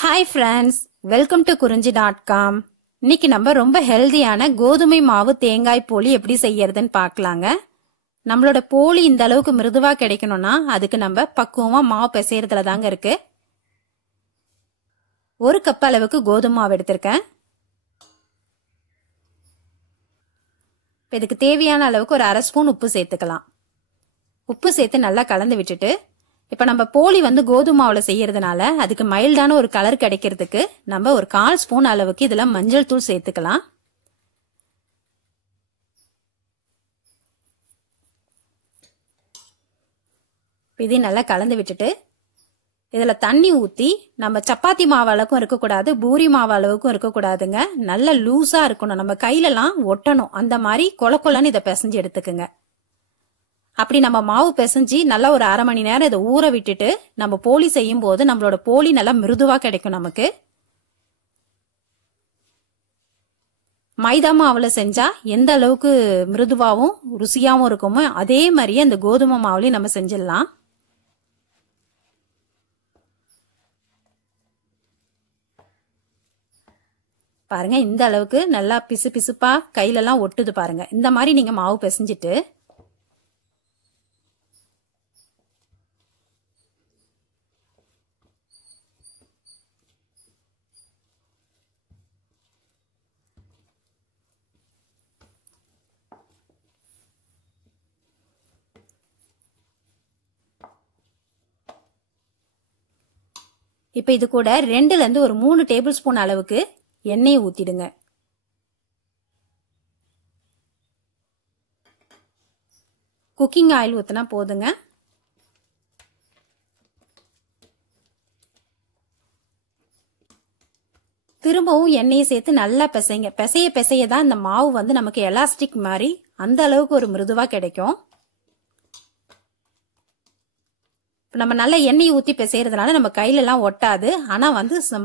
Hi friends, welcome to குறிஞ்சி.com. இன்னைக்கு நம்ம ரொம்ப ஹெல்தியான கோதுமை மாவு தேங்காய் போலி எப்படி செய்யறதுன்னு பார்க்கலாங்க. நம்மளோட போலி இந்த அளவுக்கு மிருதுவா கிடைக்கணும்னா அதுக்கு நம்ம பக்குவமா மாவு பிசையறதுல தாங்க இருக்கு. ஒரு கப் அளவுக்கு கோதுமை மாவு எடுத்திருக்கேன். இதுக்கு தேவையான அளவுக்கு ஒரு அரை ஸ்பூன் உப்பு சேர்த்துக்கலாம். உப்பு சேர்த்து நல்லா கலந்து விட்டுட்டு இப்ப நம்ம போலி கோதுமை மாவுல செய்யறதுனால அதுக்கு மைல்டான ஒரு கலர் கிடைக்கிறதுக்கு நம்ம ஒரு 1/4 ஸ்பூன் அளவுக்கு இதுல மஞ்சள் தூள் சேர்த்துக்கலாம். இதை நல்லா கலந்து விட்டுட்டு இதுல தண்ணி ஊத்தி நம்ம சப்பாத்தி மாவு அளவுக்கும் இருக்கக்கூடாது, பூரி மாவு அளவுக்கும் இருக்கக்கூடாதுங்க. நல்ல லூஸா இருக்கணும், நம்ம கையிலலாம் ஒட்டணும். அந்த மாதிரி கொல கொலன்னு இதை பிசைஞ்சு எடுத்துக்குங்க. அப்படி நம்ம மாவு பிசைஞ்சு நல்லா ஒரு அரை மணி நேரம் இதை ஊற விட்டுட்டு நம்ம போலி செய்யும் போது நம்மளோட போலி நல்லா மிருதுவா கிடைக்கும். நமக்கு மைதா மாவுல செஞ்சா எந்த அளவுக்கு மிருதுவாவும் ருசியாவும் இருக்குமோ அதே மாதிரியே அந்த கோதுமை மாவுலயும் நம்ம செஞ்சிடலாம். பாருங்க, இந்த அளவுக்கு நல்லா பிசு பிசுப்பா கையிலலாம் ஒட்டுது பாருங்க. இந்த மாதிரி நீங்க மாவு பிசைஞ்சிட்டு இப்ப இது கூட 2ல இருந்து ஒரு 3 டேபிள் ஸ்பூன் அளவுக்கு எண்ணெயை ஊத்திடுங்க. குக்கிங் ஆயில் ஊத்தினா போதுங்க. திரும்பவும் எண்ணெயை சேர்த்து நல்லா பிசைங்க. பிசைய தான் இந்த மாவு நமக்கு எலாஸ்டிக் மாதிரி அந்த அளவுக்கு ஒரு மிருதுவா கிடைக்கும். நம்ம நல்ல எண்ணெய் ஊத்தி பிசைறதுனால நம்ம கையில எல்லாம் ஒட்டாது. ஆனா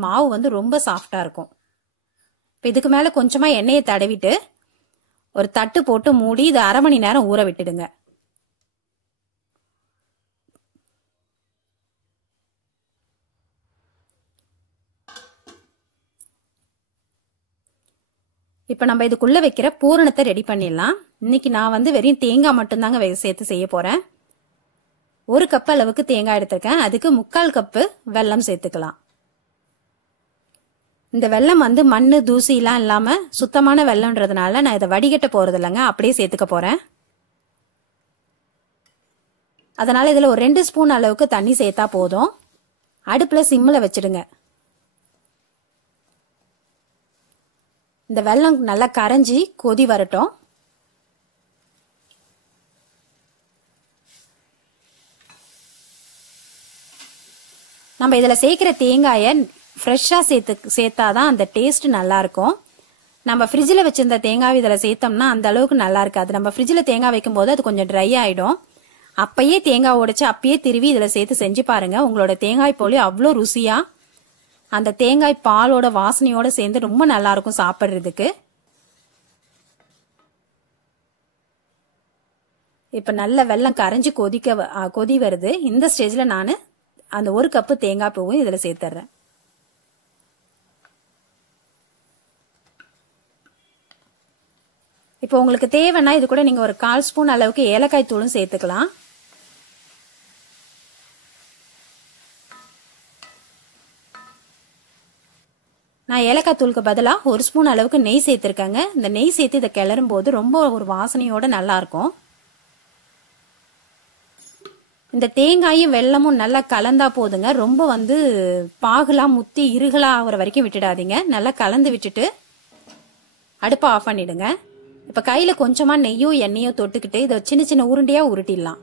மாவு ரொம்ப சாஃப்டா இருக்கும். இதுக்கு மேல கொஞ்சமா எண்ணெயை தடவிட்டு ஒரு தட்டு போட்டு மூடி இதை அரை மணி நேரம் ஊற விட்டுடுங்க. இப்ப நம்ம இதுக்குள்ள வைக்கிற பூரணத்தை ரெடி பண்ணிடலாம். இன்னைக்கு நான் வெறும் தேங்காய் மட்டும்தாங்க சேர்த்து செய்ய போறேன். 1 கப் அளவுக்கு தேங்காய் எடுத்திருக்கேன். அதுக்கு 3/4 கப்பு வெல்லம் சேர்த்துக்கலாம். இந்த வெல்லம் மண்ணு தூசி எல்லாம் இல்லாம சுத்தமான வெல்லம்ன்றதுனால நான் இதை வடிகட்ட போறது இல்லைங்க, அப்படியே சேர்த்துக்க போறேன். அதனால இதுல ஒரு 2 ஸ்பூன் அளவுக்கு தண்ணி சேர்த்தா போதும். அடுப்புல சிம்ல வச்சிடுங்க. இந்த வெல்லம் நல்லா கரைஞ்சி கொதி வரட்டும். நம்ம இதுல சேர்க்கிற தேங்காயை ஃப்ரெஷ்ஷா சேர்த்தாதான் அந்த டேஸ்ட் நல்லா இருக்கும். நம்ம ஃப்ரிட்ஜில் வச்சிருந்த தேங்காய் இதுல சேர்த்தோம்னா அந்த அளவுக்கு நல்லா இருக்காது. நம்ம ஃப்ரிட்ஜில் தேங்காய் வைக்கும் போது அது கொஞ்சம் ட்ரை ஆயிடும். அப்பயே தேங்காய் உடைச்சு அப்பயே திருவி இதுல சேர்த்து செஞ்சு பாருங்க. உங்களோட தேங்காய் போலி அவ்வளோ ருசியா அந்த தேங்காய் பாலோட வாசனையோட சேர்ந்து ரொம்ப நல்லா இருக்கும் சாப்பிட்றதுக்கு. இப்ப நல்ல வெல்லம் கரைஞ்சி கொதி வருது. இந்த ஸ்டேஜ்ல நான் அந்த 1 கப்பு தேங்காய் பூவும் இதுல சேர்த்துறேன். இப்போ உங்களுக்கு தேவைன்னா இது கூட நீங்க ஒரு 1/4 ஸ்பூன் அளவுக்கு ஏலக்காய் தூளும் சேர்த்துக்கலாம். நான் ஏலக்காய் தூளுக்கு பதிலா 1 ஸ்பூன் அளவுக்கு நெய் சேர்த்திருக்கேங்க. இந்த நெய் சேர்த்து இதை கிளறும் போது ரொம்ப ஒரு வாசனையோட நல்லா இருக்கும். இந்த தேங்காயும் வெல்லமும் நல்லா கலந்தா போதுங்க. ரொம்ப பாகுலாம் முத்தி இருகலா ஆகிற வரைக்கும் விட்டுடாதீங்க. நல்லா கலந்து விட்டுட்டு அடுப்பை ஆஃப் பண்ணிடுங்க. இப்ப கையில கொஞ்சமா நெய்யோ எண்ணெயோ தொட்டுக்கிட்டு இதை சின்ன சின்ன உருண்டையா உருட்டிடலாம்.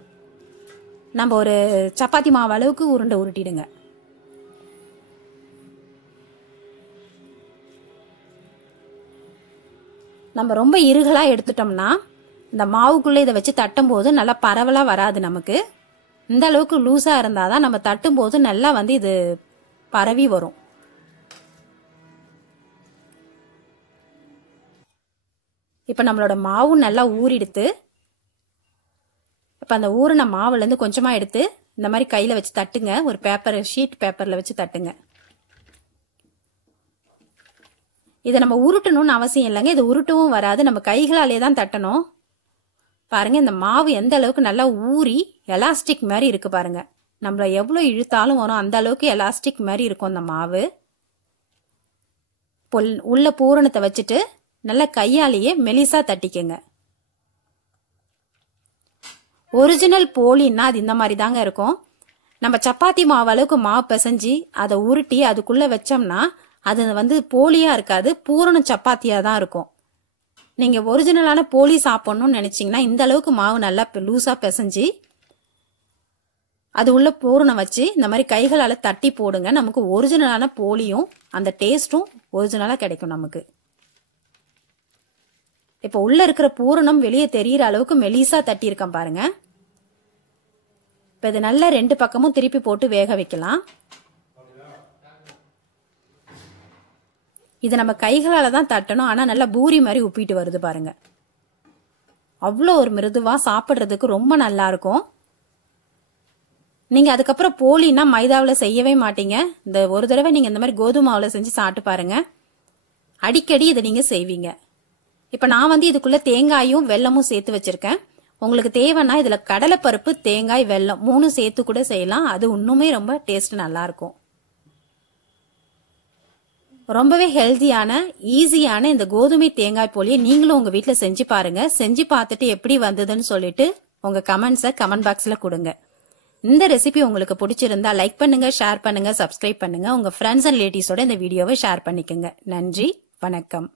நம்ம ஒரு சப்பாத்தி மாவு அளவுக்கு உருண்டை உருட்டிடுங்க. நம்ம ரொம்ப இருகலா எடுத்துட்டோம்னா இந்த மாவுக்குள்ள இதை வச்சு தட்டும் போது நல்லா பரவலா வராது. நமக்கு இந்த அளவுக்கு லூஸா இருந்தாதான் நம்ம தட்டும் போது நல்லா இது பரவி வரும். இப்ப நம்மளோட மாவு நல்லா ஊறிடுத்து. இப்ப அந்த ஊறின மாவுல இருந்து கொஞ்சமா எடுத்து இந்த மாதிரி கையில வச்சு தட்டுங்க. ஒரு ஷீட் பேப்பர்ல வச்சு தட்டுங்க. இதை நம்ம உருட்டணும்னு அவசியம் இல்லைங்க. இது உருட்டவும் வராது, நம்ம கைகளாலே தான் தட்டணும். பாருங்க இந்த மாவு எந்த அளவுக்கு நல்லா ஊறி எலாஸ்டிக் மாதிரி இருக்கு பாருங்க. நம்மள எவ்வளவு இழுத்தாலும் வரும், அந்த அளவுக்கு எலாஸ்டிக் மாதிரி இருக்கும் அந்த மாவு. உள்ள பூரணத்தை வச்சுட்டு நல்லா கையாலேயே மெலிசா தட்டிக்கங்க. ஒரிஜினல் போலின்னா அது இந்த மாதிரி தாங்க இருக்கும். நம்ம சப்பாத்தி மாவு அளவுக்கு மாவு பிசைஞ்சு அதை உருட்டி அதுக்குள்ள வச்சோம்னா அது போலியா இருக்காது, பூரண சப்பாத்தியா தான் இருக்கும். நீங்க ஒரிஜினலான போலி சாப்பிடணும்னு நினைச்சீங்கன்னா இந்த அளவுக்கு மாவு நல்லா லூசா பிசைஞ்சு அது உள்ள பூரணம் வச்சு இந்த மாதிரி கைகளால தட்டி போடுங்க. நமக்கு ஒரிஜினலான போலியும் அந்த டேஸ்டும் ஒரிஜினலா கிடைக்கும் நமக்கு. இப்ப உள்ள இருக்கிற பூரணம் வெளியே தெரியற அளவுக்கு மெலிசா தட்டி இருக்கேன் பாருங்க. இப்ப இது நல்லா 2 பக்கமும் திருப்பி போட்டு வேக வைக்கலாம். இது நம்ம கைகளால தான் தட்டணும், ஆனா நல்லா பூரி மாதிரி உப்பிட்டு வருது பாருங்க. அவ்வளோ ஒரு மிருதுவா சாப்பிடுறதுக்கு ரொம்ப நல்லா இருக்கும். நீங்க அதுக்கப்புறம் போலின்னா மைதாவில செய்யவே மாட்டீங்க. இந்த ஒரு தடவை நீங்க இந்த மாதிரி கோதுமை மாவுல செஞ்சு சாப்பிட்டு பாருங்க, அடிக்கடி இதை நீங்க செய்வீங்க. இப்ப நான் இதுக்குள்ள தேங்காயும் வெல்லமும் சேர்த்து வச்சிருக்கேன். உங்களுக்கு தேவைன்னா இதுல கடலைப்பருப்பு, தேங்காய், வெல்லம் 3 சேர்த்து கூட செய்யலாம். அது இன்னுமே ரொம்ப டேஸ்ட் நல்லா இருக்கும். ரொம்பவே ஹெல்தியான ஈஸியான இந்த கோதுமை தேங்காய் போலியை நீங்களும் உங்க வீட்டுல செஞ்சு பாருங்க. செஞ்சு பார்த்துட்டு எப்படி வந்ததுன்னு சொல்லிட்டு உங்க கமெண்ட்ஸை கமெண்ட் பாக்ஸ்ல கொடுங்க. இந்த ரெசிபி உங்களுக்கு பிடிச்சிருந்தா லைக் பண்ணுங்க, ஷேர் பண்ணுங்க, சப்ஸ்கிரைப் பண்ணுங்க. உங்க ஃப்ரெண்ட்ஸ் அண்ட் ரிலேட்டிவ்ஸோட இந்த வீடியோவை ஷேர் பண்ணிக்கோங்க. நன்றி, வணக்கம்.